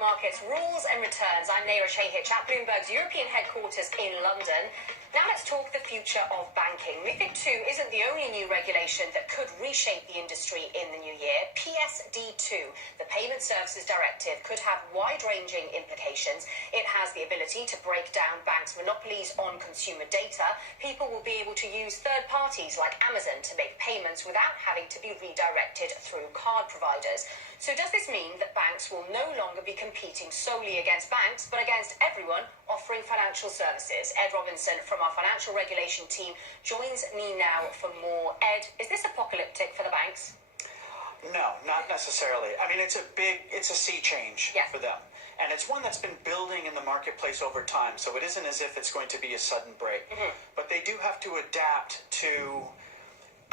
Bloomberg Markets Rules and Returns. I'm Naira Chehich at Bloomberg's European headquarters in London. Now let's talk the future of banking. MiFID II isn't the only new regulation that could reshape the industry in the new year. PSD2, the Payment Services Directive, could have wide-ranging implications. It has the ability to break down banks' monopolies on consumer data. People will be able to use third parties like Amazon to make payments without having to be redirected through card providers. So does this mean that banks will no longer be competing solely against banks, but against everyone offering financial services? Ed Robinson from our financial regulation team joins me now for more. Ed, is this apocalyptic for the banks? No, not necessarily. I mean, it's a sea change for them. And it's one that's been building in the marketplace over time. So it isn't as if it's going to be a sudden break. But they do have to adapt to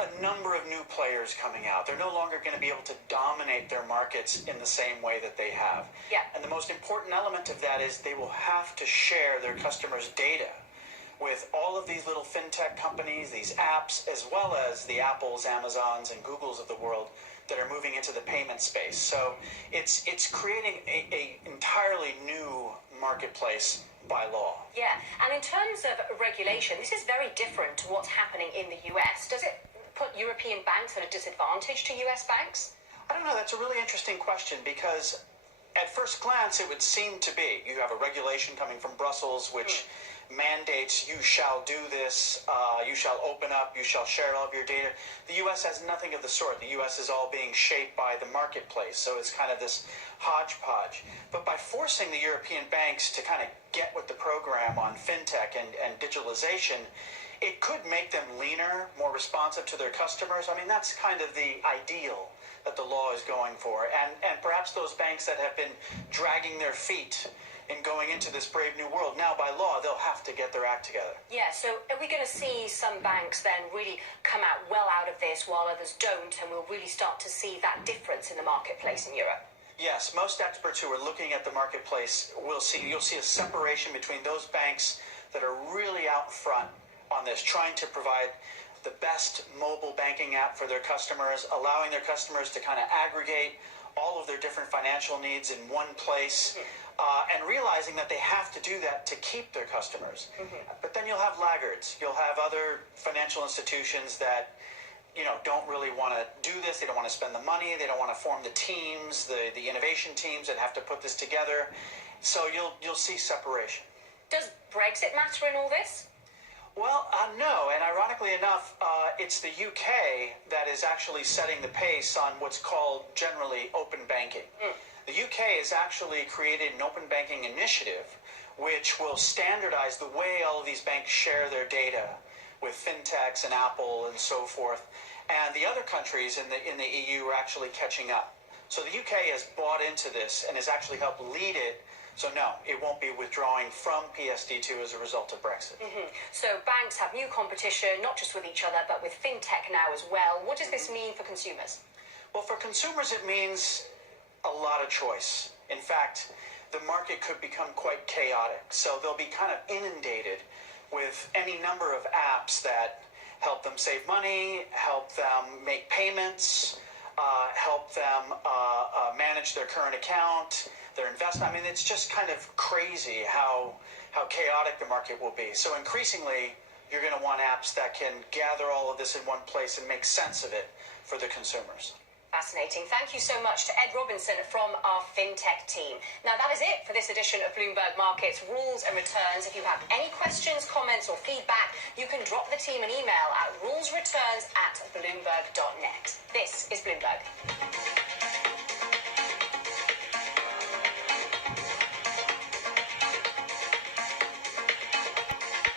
a number of new players coming out. They're no longer going to be able to dominate their markets in the same way that they have. And the most important element of that is they will have to share their customers' data with all of these little fintech companies, these apps, as well as the Apples, Amazons, and Googles of the world that are moving into the payment space. So it's creating a entirely new marketplace by law. And in terms of regulation, this is very different to what's happening in the US. Does it put European banks at a disadvantage to US banks? I don't know. That's a really interesting question because at first glance it would seem to be. You have a regulation coming from Brussels which mandates you shall do this, you shall open up, you shall share all of your data. The U.S. has nothing of the sort. The U.S. is all being shaped by the marketplace, so it's kind of this hodgepodge. But by forcing the European banks to kind of get with the program on fintech and digitalization, it could make them leaner, more responsive to their customers. I mean, that's kind of the ideal that the law is going for. And perhaps those banks that have been dragging their feet in going into this brave new world, now by law, they'll have to get their act together. So are we going to see some banks then really come out well out of this while others don't, and we'll really start to see that difference in the marketplace in Europe? Yes, most experts who are looking at the marketplace you'll see a separation between those banks that are really out front on this, trying to provide the best mobile banking app for their customers, allowing their customers to kind of aggregate all of their different financial needs in one place, and realizing that they have to do that to keep their customers. But then you'll have laggards. You'll have other financial institutions that don't really want to do this. They don't want to spend the money. They don't want to form the teams, the innovation teams that have to put this together. So you'll see separation. Does Brexit matter in all this? Well, no, and ironically enough, it's the UK that is actually setting the pace on what's called generally open banking. The UK has actually created an open banking initiative which will standardize the way all of these banks share their data with fintechs and Apple and so forth. And the other countries in the EU are actually catching up. So the UK has bought into this and has actually helped lead it. So no, it won't be withdrawing from PSD2 as a result of Brexit. So banks have new competition, not just with each other, but with fintech now as well. What does this mean for consumers? Well, for consumers, it means a lot of choice. In fact, the market could become quite chaotic. So they'll be kind of inundated with any number of apps that help them save money, help them make payments, help them manage their current account, their investment. I mean, it's just kind of crazy how chaotic the market will be. So increasingly, you're going to want apps that can gather all of this in one place and make sense of it for the consumers. Fascinating. Thank you so much to Ed Robinson from our FinTech team. Now, that is it for this edition of Bloomberg Markets Rules and Returns. If you have any questions, comments, or feedback, you can drop the team an email at rulesreturns@bloomberg.net. This is Bloomberg.